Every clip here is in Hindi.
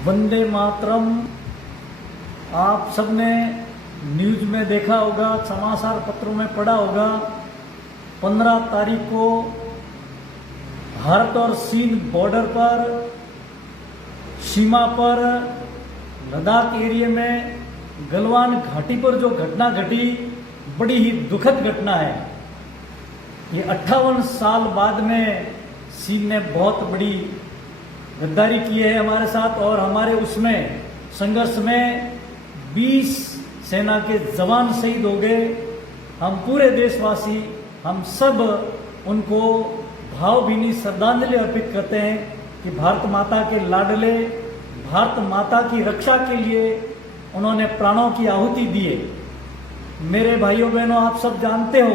वंदे मातरम। आप सबने न्यूज में देखा होगा, समाचार पत्रों में पढ़ा होगा। 15 तारीख को भारत और चीन बॉर्डर पर, सीमा पर, लद्दाख एरिया में गलवान घाटी पर जो घटना घटी, बड़ी ही दुखद घटना है। ये 58 साल बाद में चीन ने बहुत बड़ी गद्दारी की है हमारे साथ, और हमारे उसमें संघर्ष में 20 सेना के जवान शहीद हो गए। हम पूरे देशवासी, हम सब उनको भावभीनी श्रद्धांजलि अर्पित करते हैं कि भारत माता के लाडले, भारत माता की रक्षा के लिए उन्होंने प्राणों की आहुति दिए। मेरे भाइयों बहनों, आप सब जानते हो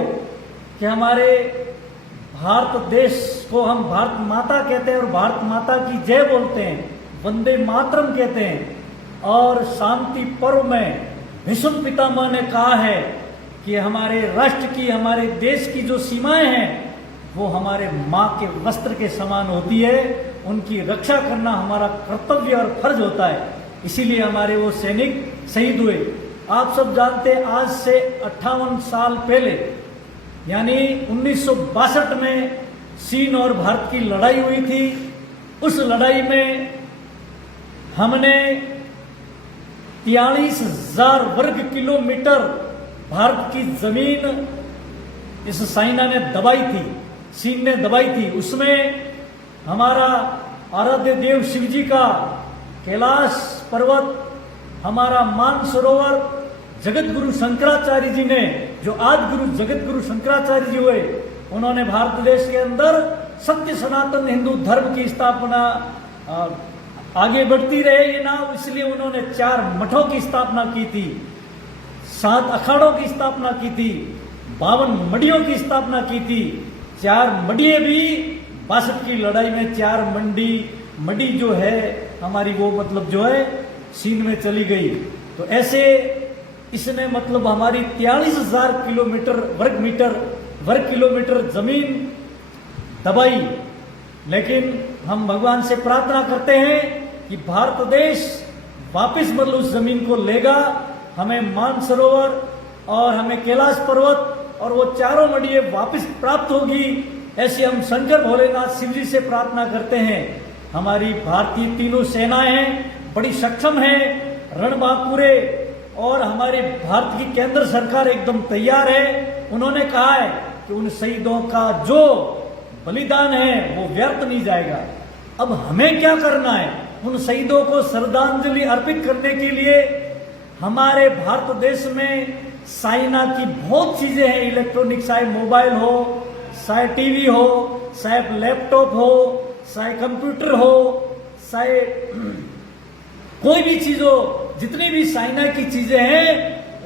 कि हमारे भारत देश को हम भारत माता कहते हैं और भारत माता की जय बोलते हैं, वंदे मातरम कहते हैं। और शांति पर्व में भीष्म पितामह ने कहा है कि हमारे राष्ट्र की, हमारे देश की जो सीमाएं हैं वो हमारे माँ के वस्त्र के समान होती है। उनकी रक्षा करना हमारा कर्तव्य और फर्ज होता है। इसीलिए हमारे वो सैनिक शहीद हुए। आप सब जानते हैं, आज से 58 साल पहले यानी 1962 में चीन और भारत की लड़ाई हुई थी। उस लड़ाई में हमने 43,000 वर्ग किलोमीटर भारत की जमीन इस चाइना ने दबाई थी, चीन ने दबाई थी। उसमें हमारा आराध्य देव शिव जी का कैलाश पर्वत, हमारा मानसरोवर, जगत गुरु शंकराचार्य जी ने, जो आज गुरु जगत गुरु शंकराचार्य जी हुए, उन्होंने भारत देश के अंदर सत्य सनातन हिंदू धर्म की स्थापना आगे बढ़ती रहे ये नाम, इसलिए उन्होंने 4 मठों की स्थापना की थी, 7 अखाड़ों की स्थापना की थी, 52 मडियों की स्थापना की थी। 4 मडिये भी 62 की लड़ाई में 4 मडी जो है हमारी, वो मतलब जो है चीन में चली गई। तो ऐसे इसने मतलब हमारी 43,000 वर्ग किलोमीटर जमीन दबाई। लेकिन हम भगवान से प्रार्थना करते हैं कि भारत देश वापस मतलब उस जमीन को लेगा, हमें मानसरोवर और हमें कैलाश पर्वत और वो 4 मडिये वापस प्राप्त होगी। ऐसे हम शंकर भोलेनाथ शिव जी से प्रार्थना करते हैं। हमारी भारतीय तीनों सेनाएं बड़ी सक्षम है, रणबांकुरे, और हमारे भारत की केंद्र सरकार एकदम तैयार है। उन्होंने कहा है कि उन शहीदों का जो बलिदान है वो व्यर्थ नहीं जाएगा। अब हमें क्या करना है? उन शहीदों को श्रद्धांजलि अर्पित करने के लिए हमारे भारत देश में चाइना की बहुत चीजें हैं, इलेक्ट्रॉनिक, चाहे मोबाइल हो, चाहे टीवी हो, चाहे लैपटॉप हो, चाहे कंप्यूटर हो, चाहे कोई भी चीज हो, जितनी भी चाइना की चीजें हैं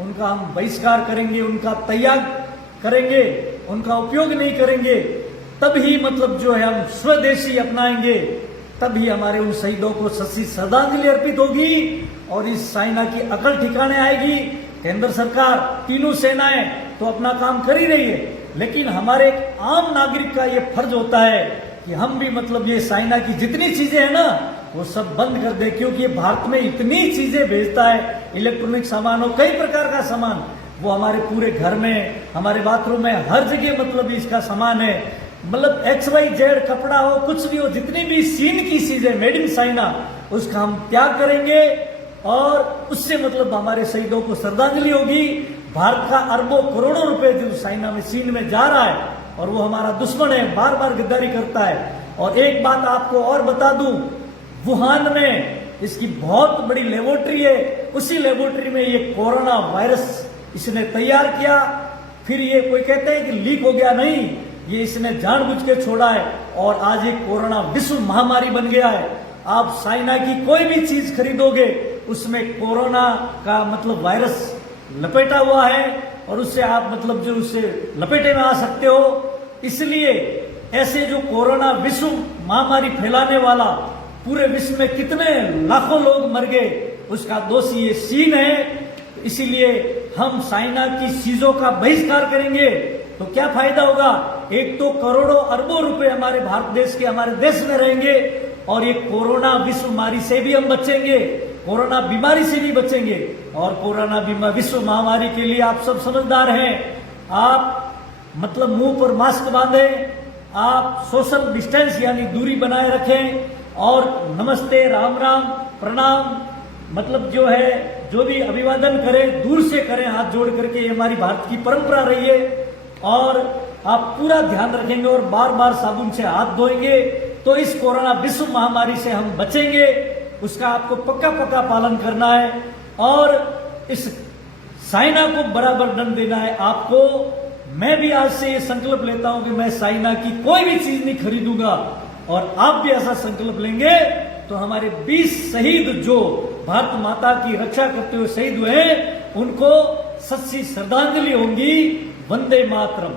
उनका हम बहिष्कार करेंगे, उनका त्याग करेंगे, उनका उपयोग नहीं करेंगे। तब ही मतलब जो है हम स्वदेशी अपनाएंगे, तब ही हमारे उन शहीदों को सच्ची श्रद्धांजलि अर्पित होगी और इस चाइना की अकल ठिकाने आएगी। केंद्र सरकार, तीनों सेनाएं तो अपना काम कर ही रही है, लेकिन हमारे एक आम नागरिक का ये फर्ज होता है कि हम भी मतलब ये चाइना की जितनी चीजें हैं ना वो सब बंद कर दे, क्योंकि ये भारत में इतनी चीजें भेजता है, इलेक्ट्रॉनिक सामान हो, कई प्रकार का सामान, वो हमारे पूरे घर में, हमारे बाथरूम में, हर जगह मतलब इसका सामान है। मतलब XYZ कपड़ा हो, कुछ भी हो, जितनी भी चीन की चीजें मेड इन चाइना, उसका हम त्याग करेंगे और उससे मतलब हमारे शहीदों को श्रद्धांजलि होगी। भारत का अरबों करोड़ों रुपए जो चाइना में, चीन में जा रहा है और वो हमारा दुश्मन है, बार बार गद्दारी करता है। और एक बात आपको और बता दूं, वुहान में इसकी बहुत बड़ी लेबोरेटरी है, उसी लेबोरेटरी में ये कोरोना वायरस इसने तैयार किया। फिर ये कोई कहते हैं कि लीक हो गया, नहीं, ये इसने जानबूझ के छोड़ा है और आज ये कोरोना विश्व महामारी बन गया है। आप चाइना की कोई भी चीज खरीदोगे उसमें कोरोना का मतलब वायरस लपेटा हुआ है और उससे आप मतलब जो उससे लपेटे में आ सकते हो। इसलिए ऐसे जो कोरोना विश्व महामारी फैलाने वाला, पूरे विश्व में कितने लाखों लोग मर गए, उसका दोषी ये चीन है। इसीलिए हम चाइना की चीजों का बहिष्कार करेंगे तो क्या फायदा होगा? एक तो करोड़ों अरबों रुपए हमारे भारत देश के, हमारे देश में रहेंगे और ये कोरोना विश्व महामारी से भी हम बचेंगे, कोरोना बीमारी से भी बचेंगे। और कोरोना विश्व महामारी के लिए आप सब समझदार हैं। आप मतलब मुंह पर मास्क बांधें, आप सोशल डिस्टेंस यानी दूरी बनाए रखें और नमस्ते, राम राम, प्रणाम मतलब जो है जो भी अभिवादन करें दूर से करें, हाथ जोड़ करके। ये हमारी भारत की परंपरा रही है और आप पूरा ध्यान रखेंगे और बार बार साबुन से हाथ धोएंगे तो इस कोरोना विश्व महामारी से हम बचेंगे। उसका आपको पक्का पक्का पालन करना है और इस साइना को बराबर दंड देना है आपको। मैं भी आज से ये संकल्प लेता हूं कि मैं साइना की कोई भी चीज नहीं खरीदूंगा और आप भी ऐसा संकल्प लेंगे तो हमारे 20 शहीद जो भारत माता की रक्षा करते हुए शहीद हुए उनको सच्ची श्रद्धांजलि होंगी। वंदे मातरम।